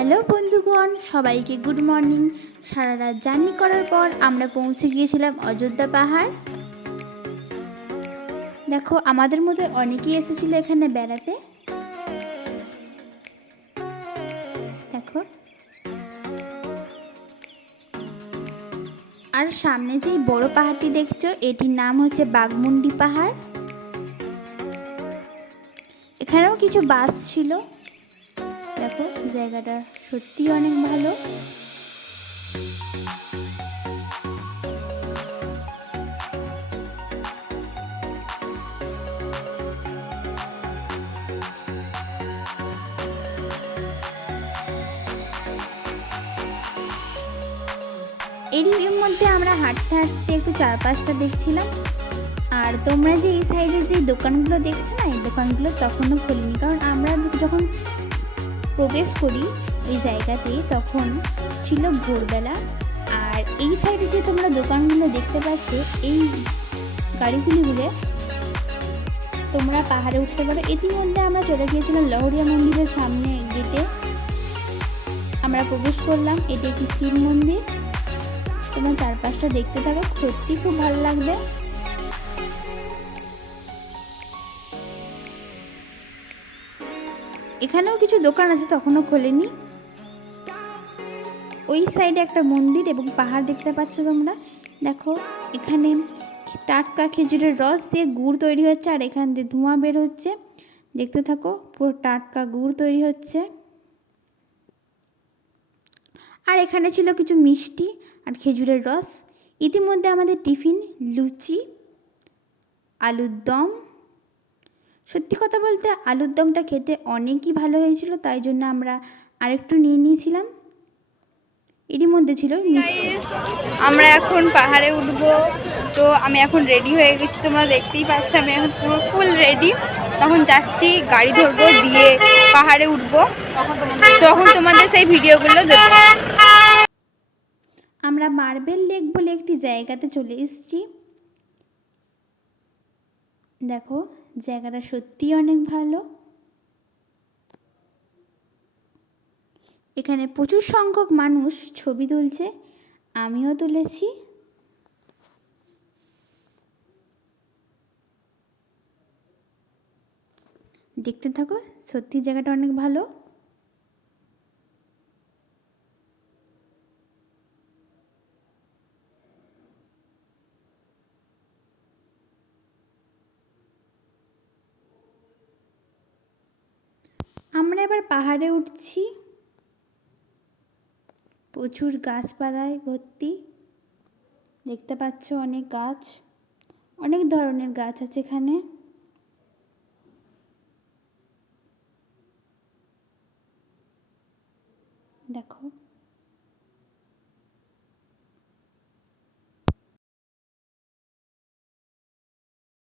Hello বন্ধুগণ, সবাইকে good morning. সারা রাত জার্নি করার পর আমরা পৌঁছে গিয়েছিলাম অযোধ্যা পাহাড়। দেখো, আমাদের মধ্যে অনেকেই এসেছিল এখানে বেড়াতে। দেখো, আর সামনে যেই বড় পাহাড়টি দেখছো, এটির নাম হচ্ছে বাঘমুন্ডি পাহাড়। এখানেও কিছু বাস ছিল। দেখো, জায়গাটা সত্যি অনেক ভালো। এর মধ্যে আমরা হাঁটতে হাঁটতে একটু চারপাশটা দেখছিলাম। আর তোমরা যে এই সাইডে যে দোকানগুলো দেখছো না, এই দোকানগুলো তখনও খোলেনি, কারণ আমরা যখন প্রবেশ করি ওই জায়গাতে তখন ছিল ভোরবেলা। আর এই সাইডে যে তোমরা দোকানগুলো দেখতে পাচ্ছ, এই গাড়িগুলিগুলো তোমরা পাহাড়ে উঠতে পারো। ইতিমধ্যে আমরা চলে গিয়েছিলাম লহরিয়া মন্দিরের সামনে গেটে আমরা প্রবেশ করলাম। এটি একটি শিব মন্দির। তোমার চারপাশটা দেখতে থাকো, সত্যি খুব ভালো লাগবে। এখানেও কিছু দোকান আছে, তখনও খোলেনি। ওই সাইডে একটা মন্দির এবং পাহাড় দেখতে পাচ্ছ তোমরা। দেখো, এখানে টাটকা খেজুরের রস দিয়ে গুড় তৈরি হচ্ছে, আর এখান দিয়ে ধোঁয়া বের হচ্ছে। দেখতে থাকো, পুরো টাটকা গুড় তৈরি হচ্ছে। আর এখানে ছিল কিছু মিষ্টি আর খেজুরের রস। ইতিমধ্যে আমাদের টিফিন লুচি, আলুর দম। সত্যি কথা বলতে আলুর দমটা খেতে অনেকই ভালো হয়েছিল, তাই জন্য আমরা আরেকটু নিয়ে নিয়েছিলাম। এরই মধ্যে ছিল মিষ্টি। আমরা এখন পাহাড়ে উঠবো, তো আমি এখন রেডি হয়ে গেছি, তোমরা দেখতেই পাচ্ছ আমি এখন পুরো ফুল রেডি। তখন যাচ্ছি, গাড়ি ধরবো, দিয়ে পাহাড়ে উঠবো, তখন তোমাদের সেই ভিডিওগুলো দেবো। আমরা মার্বেল লেক বলে একটি জায়গাতে চলে এসেছি। দেখো, জায়গাটা সত্যিই অনেক ভালো। এখানে প্রচুর সংখ্যক মানুষ ছবি তুলছে, আমিও তুলেছি। দেখতে থাকো, সত্যি জায়গাটা অনেক ভালো। আমরা এবার পাহাড়ে উঠছি। প্রচুর গাছপালায় ভর্তি, দেখতে পাচ্ছ অনেক গাছ, অনেক ধরনের গাছ আছে এখানে। দেখো,